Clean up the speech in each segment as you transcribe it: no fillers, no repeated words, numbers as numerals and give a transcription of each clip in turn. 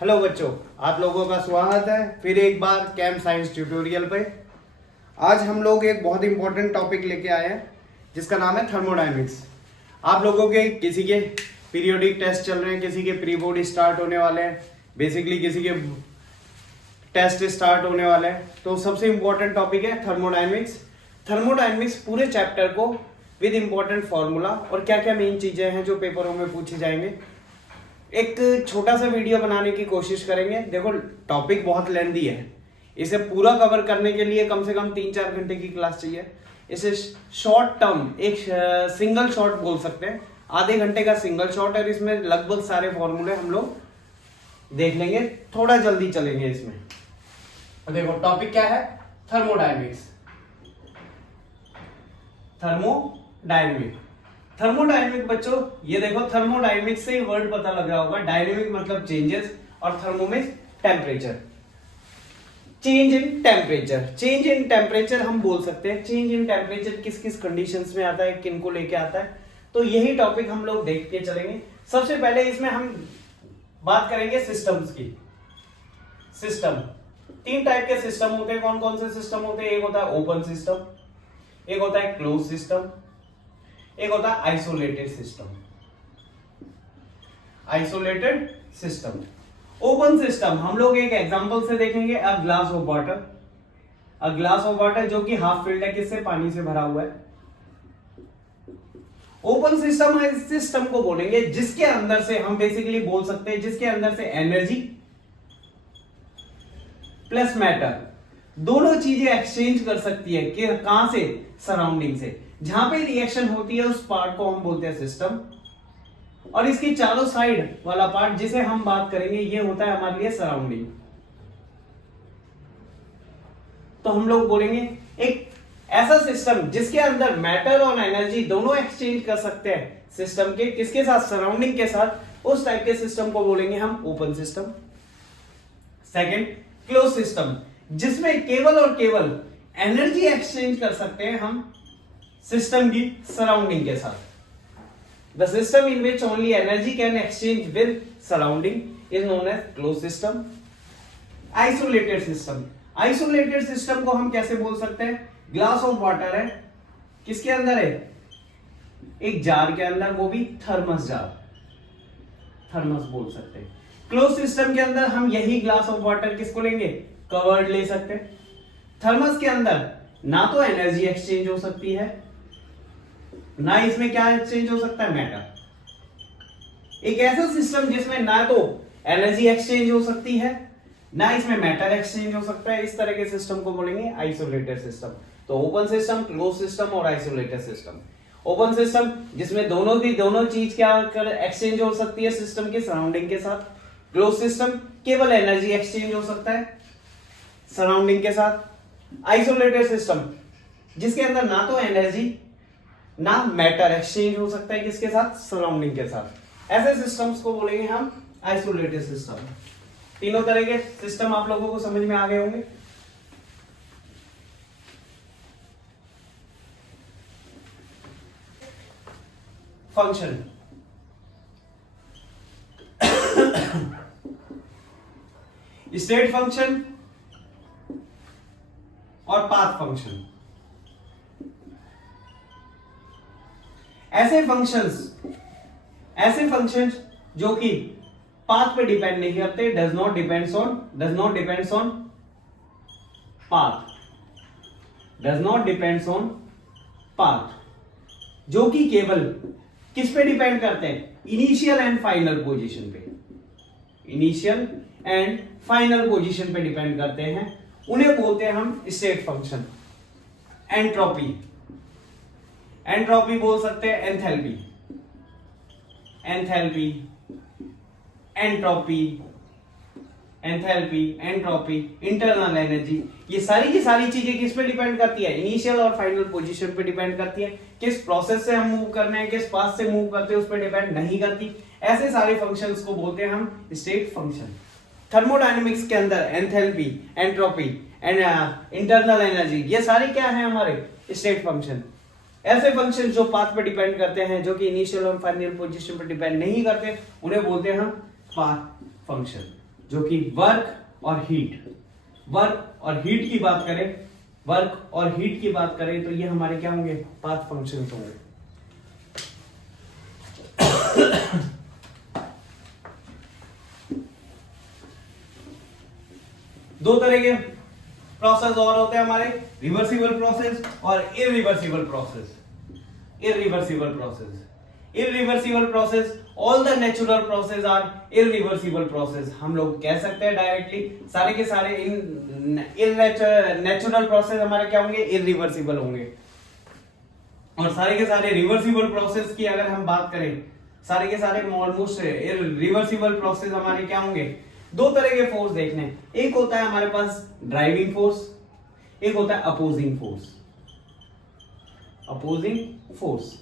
Hello बच्चों, आप लोगों का स्वागत है फिर एक बार कैंप साइंस ट्यूटोरियल पे। आज हम लोग एक बहुत इंपॉर्टेंट टॉपिक लेके आए हैं जिसका नाम है थर्मोडायनेमिक्स। आप लोगों के किसी के पीरियोडिक टेस्ट चल रहे हैं, किसी के प्री बोर्ड स्टार्ट होने वाले हैं, बेसिकली किसी के टेस्ट स्टार्ट होने वाले हैं। तो सबसे इंपॉर्टेंट टॉपिक है थर्मोडायनेमिक्स। थर्मोडायनेमिक्स पूरे चैप्टर को विद इंपॉर्टेंट फॉर्मूला और क्या क्या मेन चीजें हैं जो पेपरों में पूछे जाएंगे, एक छोटा सा वीडियो बनाने की कोशिश करेंगे। देखो टॉपिक बहुत लेंथी है, इसे पूरा कवर करने के लिए कम से कम 3-4 घंटे की क्लास चाहिए। इसे शॉर्ट टर्म एक सिंगल शॉट बोल सकते हैं, आधे घंटे का सिंगल शॉट, और इसमें लगभग सारे फॉर्मूले हम लोग देख लेंगे। थोड़ा जल्दी चलेंगे इसमें। देखो टॉपिक क्या है, थर्मोडायनेमिक्स। थर्मोडायनेमिक बच्चों, ये देखो थर्मोडायनेमिक्स से ही वर्ड पता लग रहा होगा। डायनेमिक मतलब चेंजेस और थर्मो में टेम्परेचर। चेंज इन टेम्परेचर हम बोल सकते हैं। चेंज इन टेम्परेचर किस किस कंडीशंस में आता है, किन को लेके आता है, तो यही टॉपिक हम लोग देख के चलेंगे। सबसे पहले इसमें हम बात करेंगे सिस्टम्स की। सिस्टम 3 टाइप के सिस्टम होते हैं। कौन कौन से सिस्टम होते हैं? एक होता है ओपन सिस्टम, एक होता है क्लोज सिस्टम, एक होता है आइसोलेटेड सिस्टम। ओपन सिस्टम हम लोग एक एग्जांपल से देखेंगे। अ ग्लास ऑफ वाटर जो कि हाफ फिल्ड है, किससे? पानी से भरा हुआ है। ओपन सिस्टम इस सिस्टम को बोलेंगे जिसके अंदर से हम बेसिकली बोल सकते हैं, जिसके अंदर से एनर्जी प्लस मैटर दोनों चीजें एक्सचेंज कर सकती है। कि कहां से? सराउंडिंग से। जहां पे रिएक्शन होती है उस पार्ट को हम बोलते हैं सिस्टम, और इसकी चारों साइड वाला पार्ट जिसे हम बात करेंगे ये होता है हमारे लिए सराउंडिंग। तो हम लोग बोलेंगे एक ऐसा सिस्टम जिसके अंदर मैटर और एनर्जी दोनों एक्सचेंज कर सकते हैं सिस्टम के, किसके साथ? सराउंडिंग के साथ। उस टाइप के सिस्टम को बोलेंगे हम open system. Second, close system, जिसमें केवल और केवल एनर्जी एक्सचेंज कर सकते हैं हम सिस्टम की सराउंडिंग के साथ। The system in which only energy can exchange with surrounding is known as close system. Isolated system को हम कैसे बोल सकते हैं? ग्लास ऑफ वाटर है, किसके अंदर है? एक जार के अंदर, वो भी थर्मस बोल सकते हैं। क्लोज सिस्टम के अंदर हम यही ग्लास ऑफ वाटर किसको लेंगे? कवर्ड ले सकते हैं। थर्मस के अंदर ना तो एनर्जी एक्सचेंज हो सकती है, ना इसमें क्या एक्सचेंज हो सकता है? मैटर। एक ऐसा सिस्टम जिसमें ना तो एनर्जी एक्सचेंज हो सकती है, ना इसमें मैटर एक्सचेंज हो सकता है, इस तरह के सिस्टम को बोलेंगे आइसोलेटेड सिस्टम। तो ओपन सिस्टम, क्लोज सिस्टम और आइसोलेटेड सिस्टम। ओपन सिस्टम जिसमें दोनों चीज क्या एक्सचेंज हो सकती है सिस्टम के सराउंडिंग के साथ। क्लोज सिस्टम केवल एनर्जी एक्सचेंज हो सकता है सराउंडिंग के साथ। आइसोलेटेड सिस्टम जिसके अंदर ना तो एनर्जी ना मैटर एक्सचेंज हो सकता है, किसके साथ? सराउंडिंग के साथ। ऐसे सिस्टम्स को बोलेंगे हम आइसोलेटेड सिस्टम। तीनों तरह के सिस्टम आप लोगों को समझ में आ गए होंगे। फंक्शन स्टेट फंक्शन और पाथ फंक्शन। ऐसे फंक्शंस जो कि पाथ पे डिपेंड नहीं करते, does not depends on path, जो कि केवल किस पे डिपेंड करते हैं? इनिशियल एंड फाइनल पोजीशन पे डिपेंड करते हैं। उन्हें बोलते हैं हम स्टेट फंक्शन। एंट्रोपी बोल सकते हैं, एंट्रोपी, इंटरनल एनर्जी, ये सारी की सारी चीजें किस पे डिपेंड करती है? इनिशियल और फाइनल पोजीशन पे डिपेंड करती है। किस प्रोसेस से हम मूव करने हैं, किस पाथ से मूव करते हैं, उस पर डिपेंड नहीं करती। ऐसे सारे फंक्शंस को बोलते हैं हम स्टेट फंक्शन। थर्मोडायनेमिक्स के अंदर enthalpy, entropy and internal energy, ये सारे क्या है? हमारे स्टेट फंक्शन। ऐसे फंक्शन जो पाथ पे डिपेंड करते हैं, जो कि इनिशियल और फाइनल पोजीशन पे डिपेंड नहीं करते, उन्हें बोलते हैं हम पाथ फंक्शन। जो कि वर्क और हीट की बात करें तो ये हमारे क्या होंगे, पाथ फंक्शंस होंगे। दो तरह के प्रोसेस और होते हैं हमारे, रिवर्सिबल प्रोसेस और irreversible process. All the natural process are irreversible process. हम लोग कह सकते हैं डायरेक्टली सारे के सारे नेचुरल प्रोसेस हमारे क्या होंगे, इरिवर्सिबल होंगे। और सारे के सारे रिवर्सिबल प्रोसेस की अगर हम बात करें, सारे के सारे ऑलमोस्ट रिवर्सिबल प्रोसेस हमारे क्या होंगे, दो तरह के फोर्स देखने हैं। एक होता है हमारे पास ड्राइविंग फोर्स, एक होता है अपोजिंग फोर्स।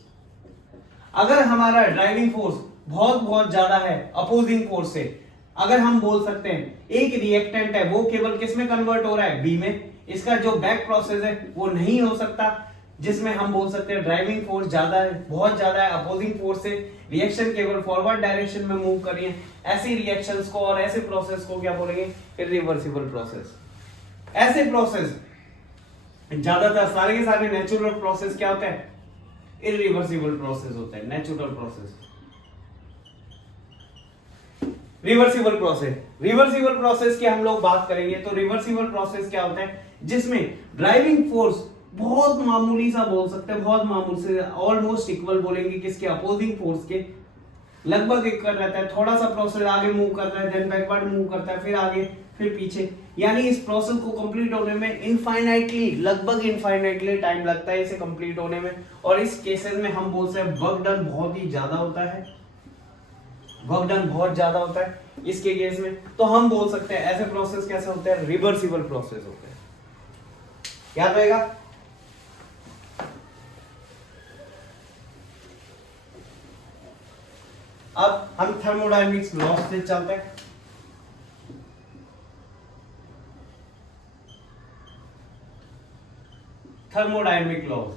अगर हमारा ड्राइविंग फोर्स बहुत ज्यादा है अपोजिंग फोर्स से, अगर हम बोल सकते हैं एक रिएक्टेंट है वो केवल किस में कन्वर्ट हो रहा है, बी में, इसका जो बैक प्रोसेस है वो नहीं हो सकता, जिसमें हम बोल सकते हैं ड्राइविंग फोर्स ज्यादा है, बहुत ज्यादा है अपोजिंग फोर्स से, रिएक्शन केवल फॉरवर्ड डायरेक्शन में मूव कर रही है, ऐसी रिएक्शंस को और ऐसे प्रोसेस को क्या बोलेंगे, इरिवर्सिबल प्रोसेस। ऐसे प्रोसेस ज्यादातर सारे के सारे नेचुरल प्रोसेस क्या होते हैं, इरिवर्सिबल प्रोसेस होते हैं, नेचुरल प्रोसेस। रिवर्सिबल प्रोसेस की हम लोग बात करेंगे तो रिवर्सिबल प्रोसेस क्या होता है, जिसमें ड्राइविंग फोर्स बहुत मामूली सा बोल सकते हैं, बहुत मामूली से, ऑलमोस्ट इक्वल बोलेंगे किसके, अपोजिंग फोर्स के, लगभग इक्वल रहता है। थोड़ा सा प्रोसेस आगे मूव करता है, देन बैकवर्ड मूव करता है, फिर आगे फिर पीछे, यानी इस प्रोसेस को कंप्लीट होने में लगभग इनफाइनाइटली टाइम लगता है इसे कंप्लीट होने में। और इस केसेस में हम बोल सकते हैं वर्क डन बहुत ही ज्यादा होता है, इसके केस में तो हम बोल सकते हैं ऐसे प्रोसेस कैसे होते हैं, रिवर्सिबल प्रोसेस होते हैं। याद रहेगा। अब हम थर्मोडायनेमिक्स लॉस से चलते हैं। थर्मोडायनेमिक लॉज,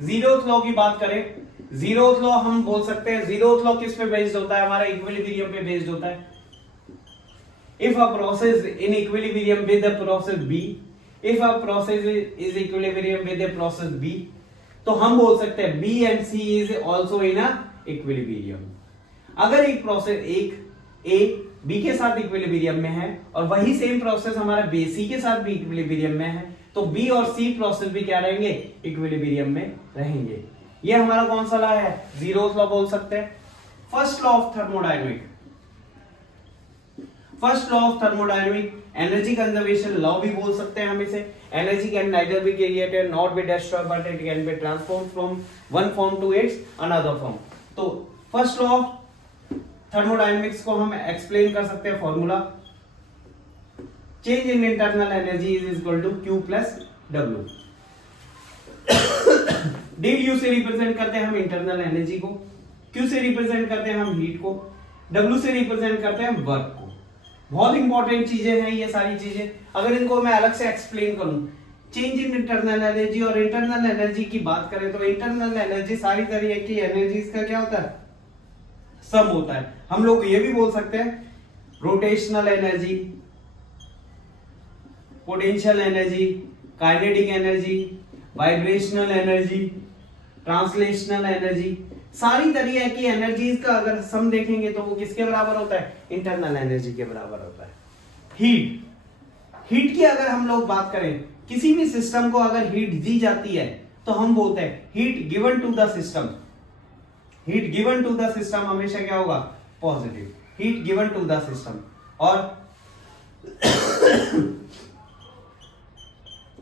जीरोथ लॉ की बात करें, जीरोथ लॉ हम बोल सकते हैं, जीरोथ लॉ किस पे बेस्ड होता है, हमारा इक्विलिब्रियम पे बेस्ड होता है। If a process in equilibrium with the process B, if a process is equilibrium with the process B, तो हम बोल सकते हैं B and C is also in a equilibrium. अगर एक प्रोसेस ए बी के साथ इक्विलिब्रियम में है और वही सेम प्रोसेस हमारा बी सी के साथ भी इक्विलिब्रियम में है, तो बी और सी प्रोसेस भी क्या रहेंगे, इक्विलिब्रियम में रहेंगे। ये हमारा कौन सा लॉ है, जीरोथ लॉ बोल सकते हैं। First law of thermodynamic energy conservation law भी बोल सकते हैं हम इसे। Energy can neither be created not be destroyed but it can be transformed from one form to its another form. तो फर्स्ट लॉ ऑफ थर्मोडायनेमिक्स को हम explain कर सकते हैं formula, change in internal energy is equal to Q plus W। dU से represent करते हैं हम इंटरनल एनर्जी को, Q से रिप्रेजेंट करते हैं हम हीट को, W से रिप्रेजेंट करते हैं हम वर्क को। बहुत इंपॉर्टेंट चीजें हैं ये सारी चीजें। अगर इनको मैं अलग से एक्सप्लेन करूं, चेंज इन इंटरनल एनर्जी और इंटरनल एनर्जी की बात करें तो इंटरनल एनर्जी सारी तरह की एनर्जीज का क्या होता है, सम होता है। हम लोग ये भी बोल सकते हैं rotational energy, potential energy, kinetic energy, vibrational energy, translational energy, सारी तरह की एनर्जीज का अगर सम देखेंगे तो वो किसके बराबर होता है, इंटरनल एनर्जी के बराबर होता है। हीट की अगर हम लोग बात करें, किसी भी सिस्टम को अगर हीट दी जाती है तो हम बोलते हैं heat given to the system. Heat given to the system हमेशा क्या होगा, positive. Heat given to the system और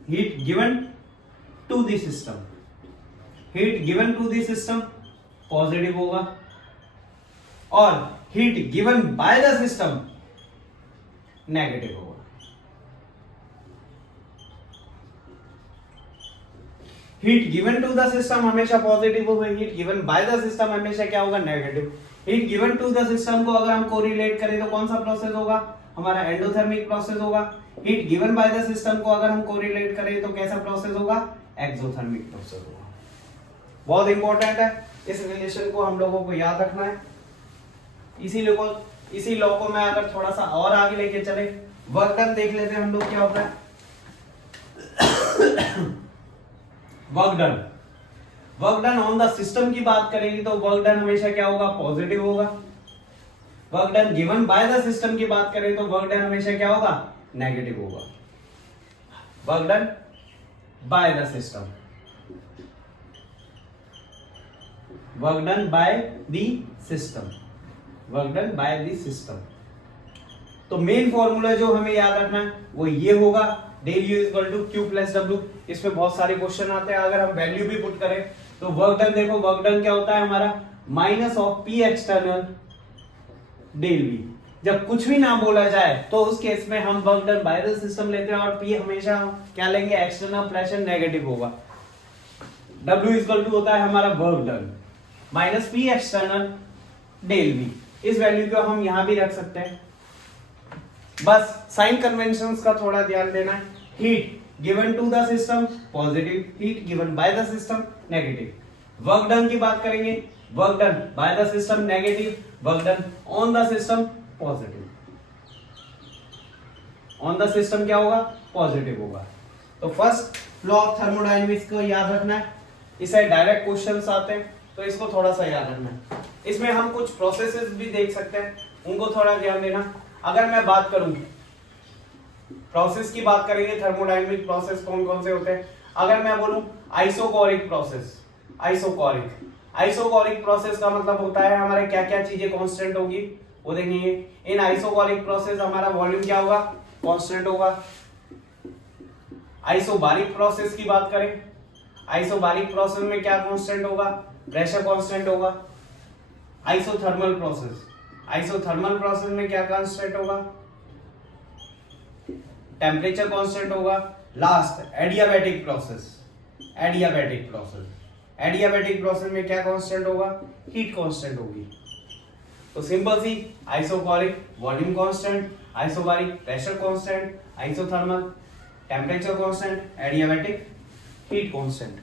heat given to the system, heat given to the system positive होगा और heat given by the system negative होगा। Heat given to the system हमेशा positive होगा, heat given by the system हमेशा क्या होगा, negative. Heat given to the system को अगर हम कोरिलेट करें तो कौन सा प्रोसेस होगा, हमारा एंडोथर्मिक प्रोसेस होगा। Heat given by the system को अगर हम कोरिलेट करें तो कैसा प्रोसेस होगा, एक्सोथर्मिक प्रोसेस होगा। बहुत इंपॉर्टेंट है, इस रिलेशन को हम लोगों को याद रखना है। इसी लॉ को मैं अगर थोड़ा सा और आगे लेके चले, वर्क डन देख लेते हैं हम लोग क्या होता है। Work done on the system की बात करेंगे तो वर्क डन हमेशा क्या होगा, पॉजिटिव होगा। Work done given by the system की बात करें तो वर्क डन हमेशा क्या होगा, नेगेटिव होगा। Work done by the system, work done by the system, work done by the system. तो मेन फॉर्मूला जो हमें याद रखना है वो ये होगा, del U equal to Q plus W. इसमें बहुत सारे क्वेश्चन आते हैं, अगर हम वैल्यू भी पुट करें तो वर्क डन देखो, वर्क डन क्या होता है हमारा, minus of P external del V. जब कुछ भी ना बोला जाए तो उस केस में हम work done by the system लेते हैं और पी हमेशा क्या लेंगे, एक्सटर्नल प्रेशर नेगेटिव होगा। डब्ल्यू इक्वल टू होता है हमारा work done minus P external del V. इस वैल्यू को हम यहां भी रख सकते हैं। बस साइन कन्वेंशंस का थोड़ा ध्यान देना है। Heat given to the system positive, heat given by the system negative. Work done की बात करेंगे, work done by the system negative, work done on the system positive. On the system क्या होगा, पॉजिटिव होगा। तो फर्स्ट लॉ ऑफ थर्मोडायनेमिक्स को याद रखना है। इसे डायरेक्ट क्वेश्चंस आते हैं तो इसको थोड़ा सा याद रखना है। इसमें हम कुछ प्रोसेसेस भी देख सकते हैं, उनको थोड़ा ध्यान देना। अगर मैं बात करूं प्रोसेस की बात करेंगे, थर्मोडायनेमिक प्रोसेस कौन कौन से होते हैं। अगर मैं बोलूं आइसोकोरिक प्रोसेस, आइसोकोरिक प्रोसेस का मतलब होता है हमारे क्या क्या चीजें कांस्टेंट होगी वो देखेंगे। इन आइसोकोरिक प्रोसेस हमारा वॉल्यूम क्या होगा, कांस्टेंट होगा। आइसोबारिक प्रोसेस की बात करें, आइसोबारिक प्रोसेस में क्या कांस्टेंट होगा, प्रेशर कांस्टेंट होगा। आइसोथर्मल प्रोसेस में क्या कांस्टेंट होगा, टेम्परेचर कांस्टेंट होगा। लास्ट एडियाबैटिक प्रोसेस में क्या कांस्टेंट होगा, हीट कांस्टेंट होगी। तो सिंपल सी, isochoric volume constant, isobaric pressure constant, isothermal temperature constant, adiabatic heat constant.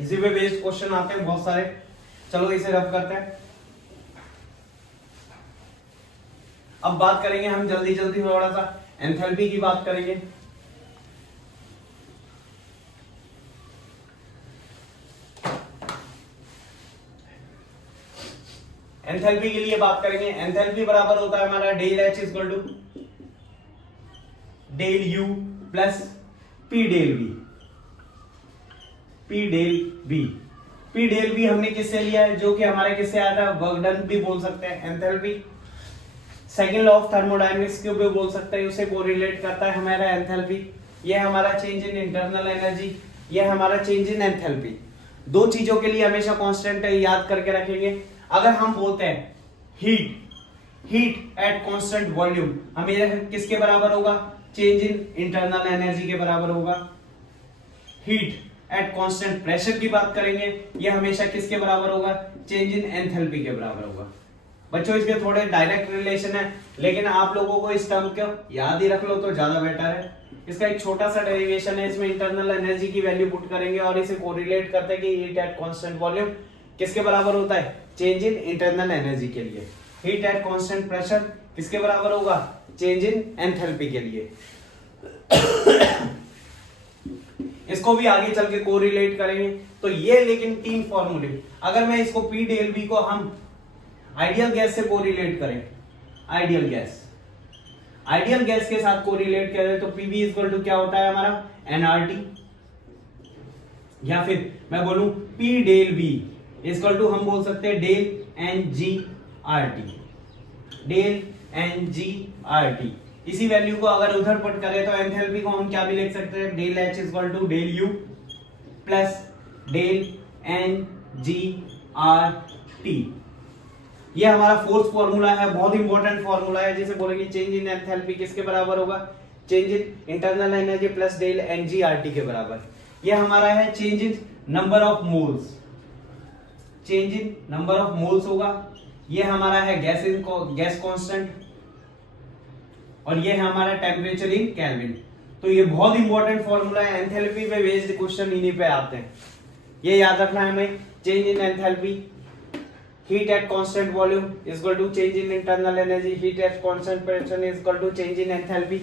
इसी पे बेस्ड क्वेश्चन आते हैं बहुत सारे। चलो इसे रब करते हैं। अब बात करेंगे हम जल्दी थोड़ा सा एंथैल्पी की बात करेंगे। एंथैल्पी के लिए बात करेंगे। एंथैल्पी बराबर होता है हमारा del H equal to del U plus P del V. P del V हमने किससे लिया है, जो कि हमारे किससे आया था, वर्क डन भी बोल सकते हैं। Enthalpy second law of thermodynamics को भी बोल सकते हैं, उसे कोरिलेट करता है हमारा एंथैल्पी। ये हमारा चेंज इन इंटरनल एनर्जी, ये हमारा चेंज इन एंथैल्पी। दो चीजों के लिए हमेशा कांस्टेंट है, याद करके रखेंगे। अगर हम बोलते हैं हीट एट कांस्टेंट वॉल्यूम, हमेशा किसके बराबर होगा, चेंज इन इंटरनल एनर्जी के बराबर होगा। हीट एट कांस्टेंट प्रेशर की बात करेंगे, ये हमेशा किसके बराबर होगा, चेंज इन एंथैल्पी के बराबर होगा। बच्चों इसके थोड़े डायरेक्ट रिलेशन है, लेकिन आप लोगों को इस टर्म को याद ही रख लो तो ज्यादा बेटर है। इसका एक छोटा सा डेरिवेशन है, इसमें इंटरनल एनर्जी की वैल्यू पुट करेंगे और इसे कोरिलेट करते हैं कि हीट एट कांस्टेंट वॉल्यूम किसके बराबर होता है, चेंज इन इंटरनल एनर्जी के लिए। हीट एट कांस्टेंट प्रेशर किसके बराबर होगा, चेंज इन एंथैल्पी के लिए। इसको भी आगे चल के कोरिलेट करेंगे। तो ये लेकिन तीन फॉर्मूले, अगर मैं इसको पी डेल वी को हम आइडियल गैस से कोरिलेट करें, आइडियल गैस के साथ कोरिलेट करें तो पीवी इक्वल टू क्या होता है हमारा, एनआरटी। या फिर मैं बोलूं P del V equal to हम बोल सकते हैं del n g R T. इसी वैल्यू को अगर उधर पुट करें तो एंथैल्पी को हम क्या भी लिख सकते हैं, del H equal to del U plus del n g R T. ये हमारा फोर्थ फॉर्मूला है, बहुत इंपॉर्टेंट फॉर्मूला है, जिसे बोलेंगे चेंज इन एंथैल्पी किसके बराबर होगा, change in internal energy plus del n g R T के बराबर। ये हमारा है change in number of moles, होगा। ये हमारा है गैस कांस्टेंट, और ये है हमारा टेम्परेचर इन केल्विन। तो ये बहुत इंपॉर्टेंट फॉर्मूला है, एंथैल्पी पे बेस्ड क्वेश्चन इन्हीं पे आते हैं, ये याद रखना है हमें। Change in enthalpy, heat at constant volume is equal to change in internal energy, heat at constant pressure is equal to change in enthalpy,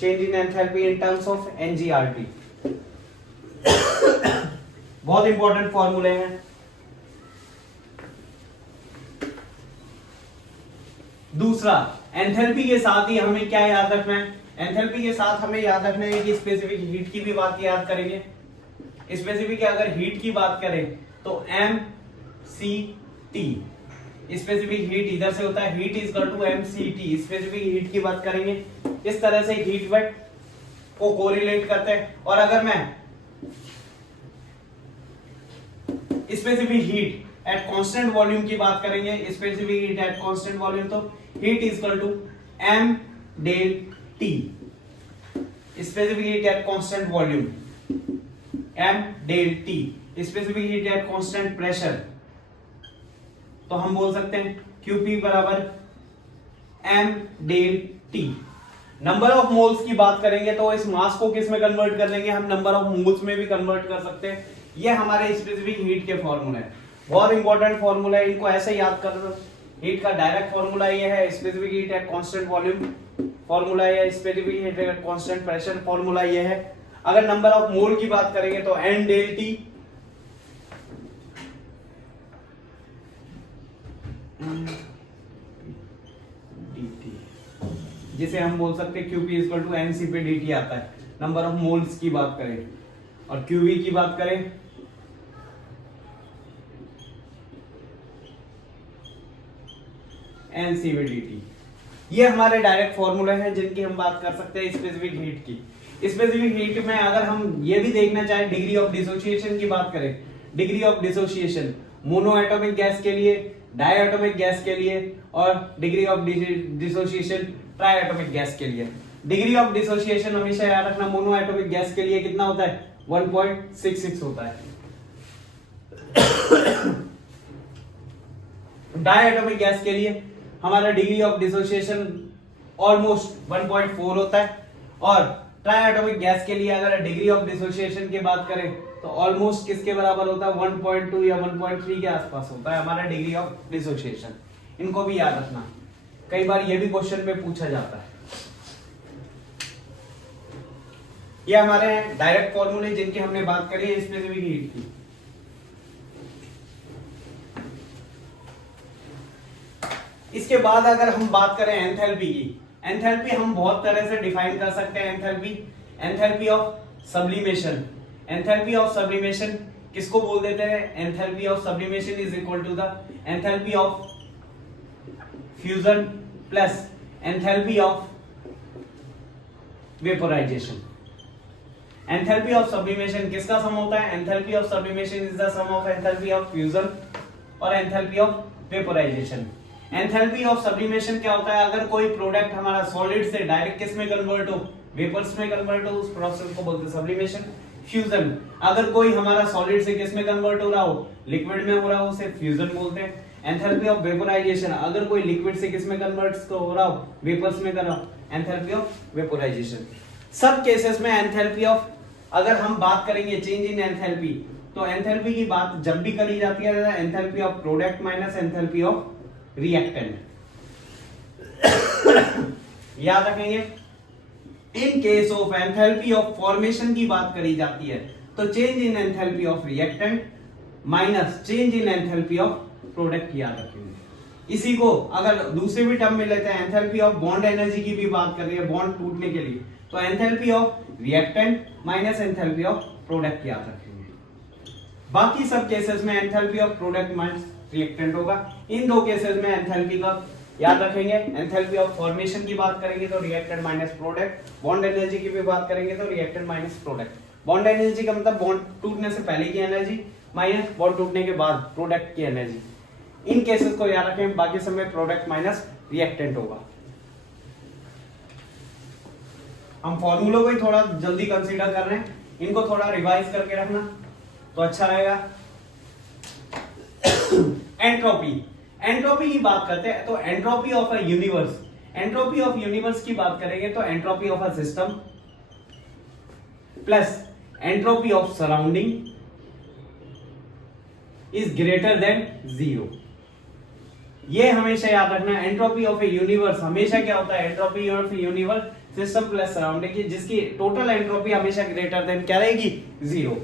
change in enthalpy in terms of n g R T. बहुत important फॉर्मूले हैं। दूसरा, enthalpy के साथ ही हमें क्या याद रखना है, एंथैल्पी के साथ हमें याद रखना है कि स्पेसिफिक हीट की भी बात याद करेंगे। स्पेसिफिक अगर हीट की बात करें तो mCT, स्पेसिफिक हीट इधर से होता है, heat is equal to mCT, specific heat की बात करेंगे। इस तरह से हीट वेट को कोरिलेट करते हैं। और अगर मैं specific heat at constant volume की बात करेंगे, specific heat at constant volume, तो heat is equal to m del T, specific heat at constant volume m del T, specific heat at constant pressure, तो हम बोल सकते हैं QP बराबर m del T। Number of moles की बात करेंगे तो इस मास को किस में कन्वर्ट कर देंगे, हम नंबर ऑफ मोल्स में भी कन्वर्ट कर सकते हैं। ये हमारे स्पेसिफिक हीट के फॉर्मूले हैं, बहुत इंपॉर्टेंट फॉर्मूला है, इनको ऐसे याद कर लो। हीट का डायरेक्ट फॉर्मूला ये है, specific heat at constant volume formula ये है, specific heat at constant pressure formula ये है। अगर नंबर ऑफ मोल की बात करेंगे तो n del T, जिसे हम बोल सकते हैं QP is equal to mc पे dt आता है, नंबर ऑफ मोल्स की बात करें। और QV की बात करें nc पे dt। ये हमारे डायरेक्ट फॉर्मूले हैं जिनकी हम बात कर सकते हैं स्पेसिफिक हीट की। स्पेसिफिक हीट में अगर हम ये भी देखना चाहें, डिग्री ऑफ डिसोसिएशन की बात करें, degree of dissociation mono atomic gas के लिए, डाई एटॉमिक गैस के लिए, और degree of dissociation try atomic gas के लिए। डिग्री ऑफ डिसोसिएशन हमेशा याद रखना, मोनो एटॉमिक गैस के लिए कितना होता है, 1.66 होता है। डाई एटॉमिक गैस के लिए हमारा डिग्री ऑफ डिसोसिएशन ऑलमोस्ट 1.4 होता है। और ट्राई एटॉमिक गैस के लिए अगर डिग्री ऑफ डिसोसिएशन की बात करें तो ऑलमोस्ट किसके बराबर होता है, 1.2 या 1.3 के आसपास होता है हमारा डिग्री ऑफ डिसोसिएशन। इनको भी याद रखना, कई बार ये भी क्वेश्चन में पूछा जाता है। ये हमारे डायरेक्ट फॉर्मूले जिनकी हमने बात करी है स्पेसिफिक हीट की। इसके बाद अगर हम बात करें एंथैल्पी की, एंथैल्पी हम बहुत तरह से डिफाइन कर सकते हैं। Enthalpy of sublimation, enthalpy of sublimation किसको बोल देते हैं, enthalpy of sublimation is equal to the enthalpy of fusion plus enthalpy of vaporisation. Enthalpy of sublimation किसका सम होता है, enthalpy of sublimation is the sum of enthalpy of fusion और enthalpy of vaporisation. Enthalpy of sublimation क्या होता है, अगर कोई product हमारा सॉलिड से डायरेक्ट किस में कन्वर्ट हो, वेपर्स में कन्वर्ट हो, उस प्रोसेस को बोलते हैं सब्लिमेशन। फ्यूजन, अगर कोई हमारा सॉलिड से किस में कन्वर्ट हो रहा हो, लिक्विड में हो रहा हो, उसे फ्यूजन बोलते हैं। एंथैल्पी ऑफ वेपोराइजेशन, अगर कोई लिक्विड से किस में कन्वर्ट हो रहा हो, वेपर्स में कर रहा हो, एंथैल्पी ऑफ वेपोराइजेशन। सब केसेस में एंथैल्पी ऑफ, अगर हम बात करेंगे चेंज इन एंथैल्पी, तो एंथैल्पी की बात जब भी करी जाती है enthalpy of product minus enthalpy of reactant. याद रखेंगे, in case of enthalpy of formation की बात करी जाती है तो change in enthalpy of reactant minus change in enthalpy of product याद रखेंगे। इसी को अगर दूसरे भी टर्म में लेते हैं, एंथैल्पी ऑफ बॉन्ड एनर्जी की भी बात कर रही है, बॉन्ड टूटने के लिए, तो enthalpy of reactant minus enthalpy of product याद रखेंगे। बाकी सब केसेस में enthalpy of product minus reactant होगा। इन दो केसेस में एंथैल्पी का याद रखेंगे, एंथैल्पी ऑफ फॉर्मेशन की बात करेंगे तो reactant minus product, bond energy की भी बात करेंगे तो reactant minus product. Bond energy का मतलब बॉन्ड टूटने से पहले की एनर्जी माइनस बॉन्ड टूटने के बाद प्रोडक्ट की एनर्जी। इन केसेस को याद रखें, बाकी समय प्रोडक्ट माइनस रिएक्टेंट होगा। हम फॉर्मूलों को ही थोड़ा जल्दी कंसीडर कर रहे हैं, इनको थोड़ा रिवाइज करके रखना तो अच्छा रहेगा। एंट्रोपी, एंट्रोपी की बात करते हैं तो entropy of a universe, entropy of universe की बात करेंगे तो entropy of a system, plus entropy of surrounding is greater than 0। ये हमेशा याद रखना, एंट्रोपी ऑफ ए यूनिवर्स हमेशा क्या होता है, entropy of universe system plus surrounding की, जिसकी टोटल एंट्रोपी हमेशा ग्रेटर देन क्या रहेगी, 0।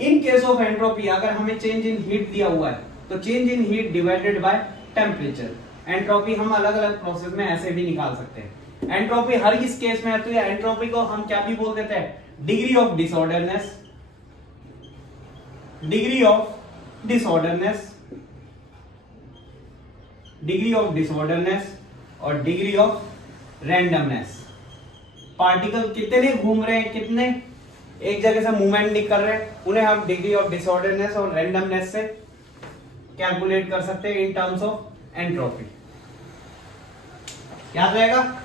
इन केस ऑफ एंट्रोपी अगर हमें चेंज इन हीट दिया हुआ है तो change in heat divided by temperature. Entropy हम अलग अलग प्रोसेस में ऐसे भी निकाल सकते हैं। एंट्रोपी हर इस केस में आती है, एंट्रोपी को हम क्या भी बोल देते हैं, degree of disorderness, degree of disorderness, degree of disorderness और डिग्री ऑफ रैंडमनेस। पार्टिकल कितने घूम रहे हैं, कितने एक जगह से मूवमेंट नहीं कर रहे हैं, उन्हें हम डिग्री ऑफ डिसऑर्डरनेस और रैंडमनेस से कैलकुलेट कर सकते हैं इन टर्म्स ऑफ एंट्रोपी। याद रहेगा।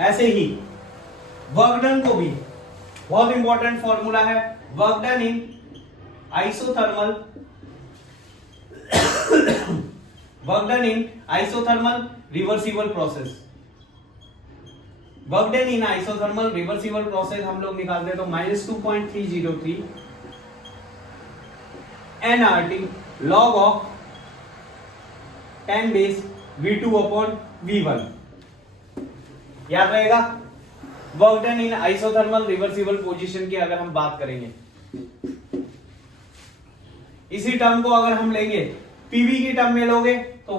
ऐसे ही वर्क डन को भी बहुत इंपॉर्टेंट फॉर्मूला है, work done in isothermal, work done in isothermal reversible process. Work done in isothermal reversible process हम लोग निकालते हैं तो -2.303 nRT log of 10 base V2 upon V1। याद रहेगा। Work done in isothermal reversible position की अगर हम बात करेंगे, इसी टर्म को अगर हम लेंगे पीवी की टर्म में लोगे तो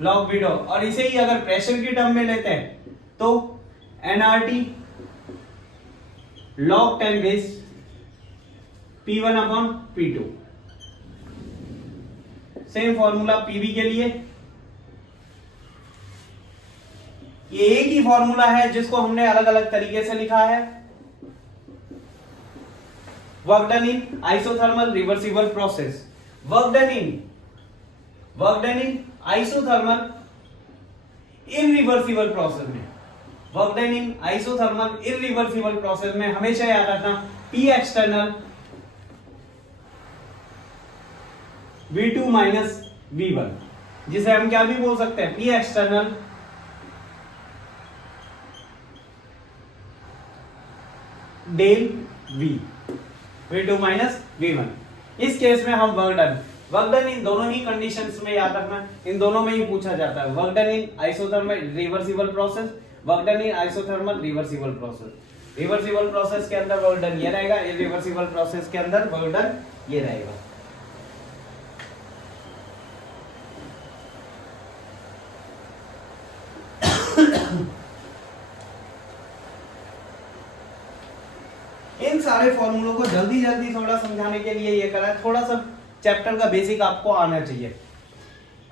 लॉग वीडो, और इसे ही अगर प्रेशर की टर्म में लेते हैं तो NRT log 10 base P1 upon P2। Same formula PV के लिए, ये एक ही फॉर्मूला है जिसको हमने अलग अलग तरीके से लिखा है। Work done in isothermal reversible process, work done in isothermal irreversible process में, work done in isothermal irreversible process में हमेशा याद रखना P external V2 minus V1, जिसे हम क्या भी बोल सकते हैं, P external del V, V2 minus V1। इस केस में हम वर्क डन इन दोनों ही कंडीशंस में याद रखना, इन दोनों में ही पूछा जाता है। Work done in isothermal reversible process, work done in isothermal reversible process. Reversible process के अंदर वर्क डन ये रहेगा, इरिवर्सिबल प्रोसेस के अंदर वर्क डन ये रहेगा। इन सारे फॉर्मूलों को जल्दी जल्दी थोड़ा समझाने के लिए ये करा, थोड़ा सा चैप्टर का बेसिक आपको आना चाहिए।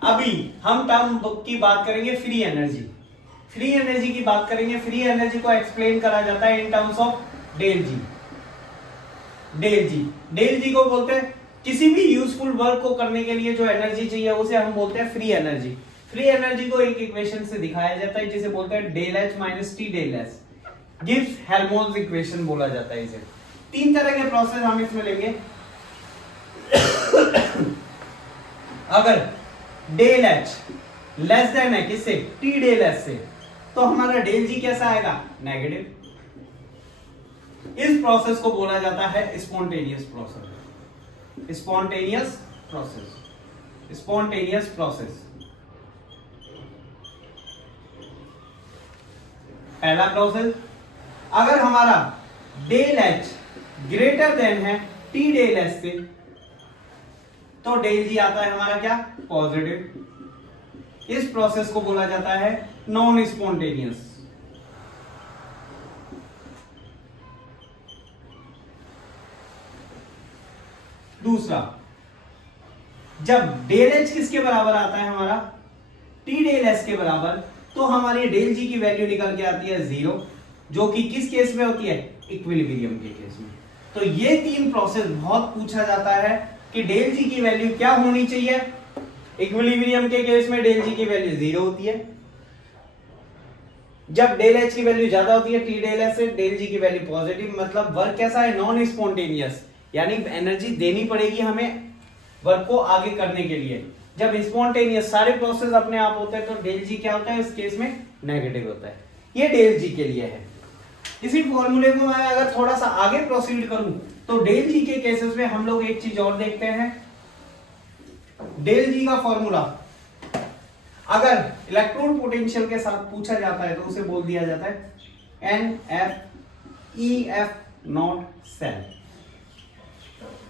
अभी हम टर्म की बात करेंगे फ्री एनर्जी। फ्री एनर्जी की बात करेंगे, फ्री एनर्जी को एक्सप्लेन करा जाता है in terms of del G. Del G को बोलते हैं किसी भी यूजफुल वर्क को करने के लिए जो एनर्जी चाहिए उसे हम बोलते हैं फ्री एनर्जी। फ्री एनर्जी को एक इक्वेशन से दिखाया जाता है जिसे बोलते हैं del H minus T del S, gives Helmholtz equation बोला जाता है इसे। तीन तरह के प्रोसेस हम इसमें लेंगे। अगर डेल एच लेस देन है किससे, टी डेल एस से, तो हमारा डेल जी कैसा आएगा, नेगेटिव। इस प्रोसेस को बोला जाता है स्पॉन्टेनियस प्रोसेस। स्पॉन्टेनियस प्रोसेस पहला प्रोसेस। अगर हमारा डेल एच ग्रेटर देन है टी डेल एस से, तो डेल जी आता है हमारा क्या, पॉजिटिव। इस प्रोसेस को बोला जाता है नॉन स्पॉन्टेनियस। दूसरा, जब डेल एच किसके बराबर आता है हमारा, टी डेल एस के बराबर, तो हमारी डेल जी की वैल्यू निकल के आती है 0, जो कि किस केस में होती है, इक्विलिब्रियम के केस में। तो ये तीन प्रोसेस बहुत पूछा जाता है कि डेल जी की वैल्यू क्या होनी चाहिए। इक्विलिब्रियम के केस में डेल जी की वैल्यू 0 होती है। जब डेल एच की वैल्यू ज्यादा होती है टी डेल एस से, डेल जी की वैल्यू पॉजिटिव। मतलब वर्क कैसा है, नॉन स्पॉन्टेनियस, यानी एनर्जी देनी पड़ेगी हमें वर्क को आगे करने के लिए। जब स्पॉन्टेनियस सारे प्रोसेस अपने आप होते हैं तो डेल जी क्या होता है, इस केस में नेगेटिव होता है। ये डेल जी के लिए है। इसी फॉर्मूले को मैं अगर थोड़ा सा आगे प्रोसीड करूं तो डेल जी के केसेस में हम लोग एक चीज और देखते हैं। डेल जी का फॉर्मूला अगर इलेक्ट्रोड पोटेंशियल के साथ पूछा जाता है तो उसे बोल दिया जाता है NF नॉट सेल।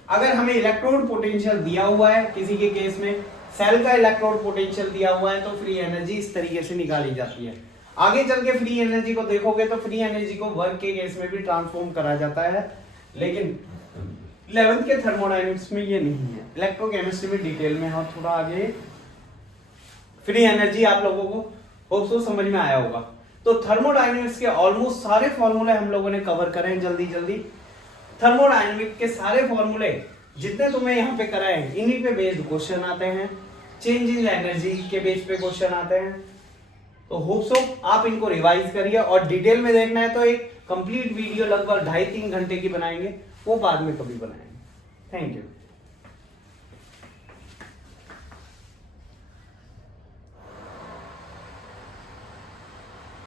अगर हमें इलेक्ट्रोड पोटेंशियल दिया हुआ है, किसी के केस में सेल का इलेक्ट्रोड पोटेंशियल दिया हुआ है, तो फ्री एनर्जी इस तरीके से निकाली जाती है। आगे चल के फ्री एनर्जी को देखोगे तो फ्री एनर्जी को वर्क के केस में भी ट्रांसफॉर्म करा जाता है, लेकिन 11th के थर्मोडायनेमिक्स में ये नहीं है। इलेक्ट्रोकेमिस्ट्री में डिटेल में और थोड़ा आगे फ्री एनर्जी आप लोगों को होप सो समझ में आया होगा। तो थर्मोडायनेमिक्स के ऑलमोस्ट सारे फॉर्मूले हम लोगों ने कवर करे हैं जल्दी जल्दी। थर्मोडायनेमिक्स के सारे फॉर्मूले जितने तुम्हें यहाँ पे कराए हैं इन्हीं पे बेस्ड क्वेश्चन आते हैं, चेंज इन एनर्जी के बेस पे क्वेश्चन आते हैं। तो होप सो आप इनको रिवाइज करिए, और डिटेल में देखना है तो एक कंप्लीट वीडियो लगभग 2.5-3 घंटे की बनाएंगे, वो बाद में कभी बनाएंगे। Thank you.